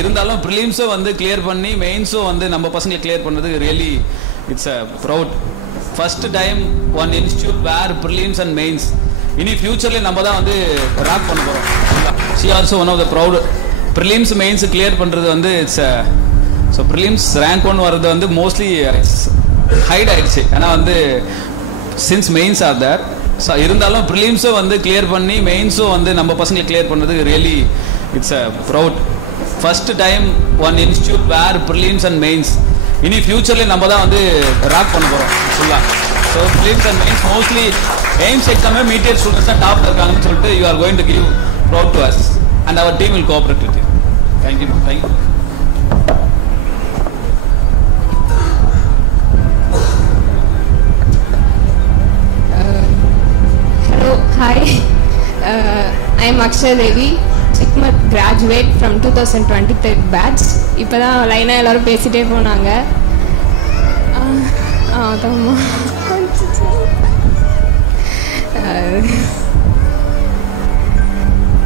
இருந்தாலும் ப்ரிலிம்ஸும் வந்து கிளியர் பண்ணி மெயின்ஸும் வந்து நம்ம பசங்களை கிளியர் பண்ணுறது really it's a proud. First time one institute where prelims and mains. இனி ஃபியூச்சர்லேயே நம்ம தான் வந்து ராக் பண்ண போகிறோம். She also one of the proud. Prelims mains clear பண்ணுறது வந்து இட்ஸ் ஸோ ப்ரிலிம்ஸ் ரேங்க் 1 வர்றது வந்து மோஸ்ட்லி ஹைட் ஆயிடுச்சு. ஏன்னா வந்து சின்ஸ் மெயின்ஸ் ஆர் தேர். இருந்தாலும் ப்ரிலிம்ஸும் வந்து கிளியர் பண்ணி மெயின்ஸும் வந்து நம்ம பசங்களை கிளியர் பண்ணுறது really it's a proud. First time one institute where prelims and mains. இனி ஃபியூச்சர்லேயே நம்ம தான் வந்து ராக் பண்ண போகிறோம் ஃபுல்லாக. So prelims and mains mostly AIIMS எக்ஸாமே மீடியட் ஸ்டூடெண்ட்ஸ் தான் டாப்ல இருக்காங்கன்னு சொல்லிட்டு you are going to give proud to us and our team will cooperate with you. Thank you. Thank you. Hi, I am Akshay Devi, Chikmat graduate from 2023 batch. இப்போதான் லைனாக எல்லோரும் பேசிகிட்டே போனாங்க.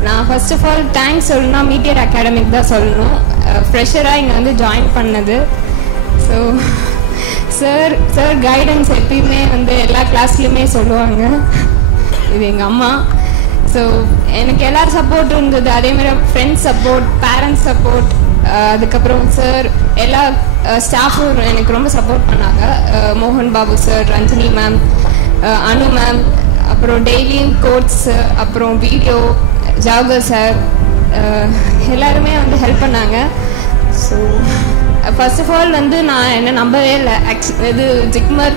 நான் ஃபர்ஸ்ட் ஆஃப் ஆல் தேங்க்ஸ் சொல்லணும்னா மீடியட் அகாடமிக் தான் சொல்லணும். ஃப்ரெஷராக இங்கே வந்து ஜாயின் பண்ணது. ஸோ சார் கைடன்ஸ் எப்பயுமே வந்து எல்லா கிளாஸ்லையுமே சொல்லுவாங்க. இது எங்கள் அம்மா. ஸோ எனக்கு எல்லோரும் சப்போர்ட் இருந்தது. அதேமாதிரி ஃப்ரெண்ட்ஸ் சப்போர்ட், பேரண்ட்ஸ் சப்போர்ட், அதுக்கப்புறம் சார் எல்லா ஸ்டாஃபும் எனக்கு ரொம்ப சப்போர்ட் பண்ணாங்க. மோகன் பாபு சார், ரஞ்சினி மேம், அனு மேம், அப்புறம் டெய்லியும் கோட்ஸ், அப்புறம் வீடியோ ஜாகர் சார், எல்லாருமே வந்து ஹெல்ப் பண்ணாங்க. ஸோ ஃபர்ஸ்ட் ஆஃப் ஆல் வந்து நான் என்ன நம்பவே இல்லை. இது ஜிக்மர்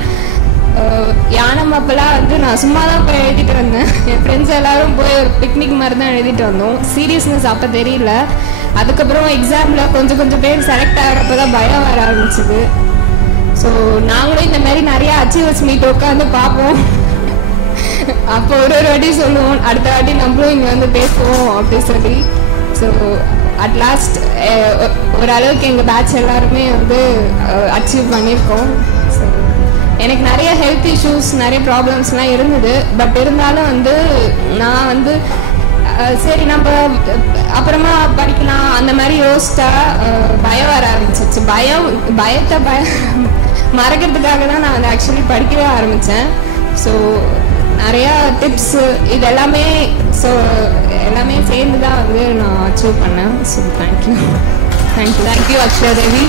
யானம் அப்பெல்லாம் வந்து நான் சும்மா தான் போய் எழுதிட்டு வந்தேன். என் ஃப்ரெண்ட்ஸ் எல்லாரும் போய் ஒரு பிக்னிக் மாதிரி தான் எழுதிட்டு வந்தோம். சீரியஸ்னஸ் அப்போ தெரியல. அதுக்கப்புறம் எக்ஸாமில் கொஞ்சம் பேர் செலக்ட் ஆகிறப்ப தான் பயம் வர ஆரம்பிச்சுது. ஸோ நாங்களும் இந்த மாதிரி நிறையா அச்சீவர்ஸ் மீட் உட்காந்து பார்ப்போம். அப்போ ஒரு வாட்டி சொல்லுவோம், அடுத்த வாட்டி நம்மளும் இங்கே வந்து பேசுவோம் அப்படி சொல்லி. ஸோ அட் லாஸ்ட் ஓரளவுக்கு எங்கள் பேட்ச் எல்லாருமே வந்து அச்சீவ் பண்ணியிருக்கோம். ஸோ எனக்கு நிறைய ஹெல்த் இஷ்யூஸ், நிறைய ப்ராப்ளம்ஸ்லாம் இருந்தது. பட் இருந்தாலும் வந்து நான் வந்து சரி நம்ம அப்புறமா படிக்கலாம் அந்த மாதிரி யோசிச்சா பயம் வர ஆரம்பிச்சிச்சு. பயத்தை மறக்கிறதுக்காக தான் நான் வந்து ஆக்சுவலி படிக்கவே ஆரம்பித்தேன். ஸோ நிறையா டிப்ஸு இது எல்லாமே எல்லாமே சேர்ந்து தான் வந்து நான் அச்சீவ் பண்ணேன். ஸோ தேங்க்யூ அக்ஷயா தேவி.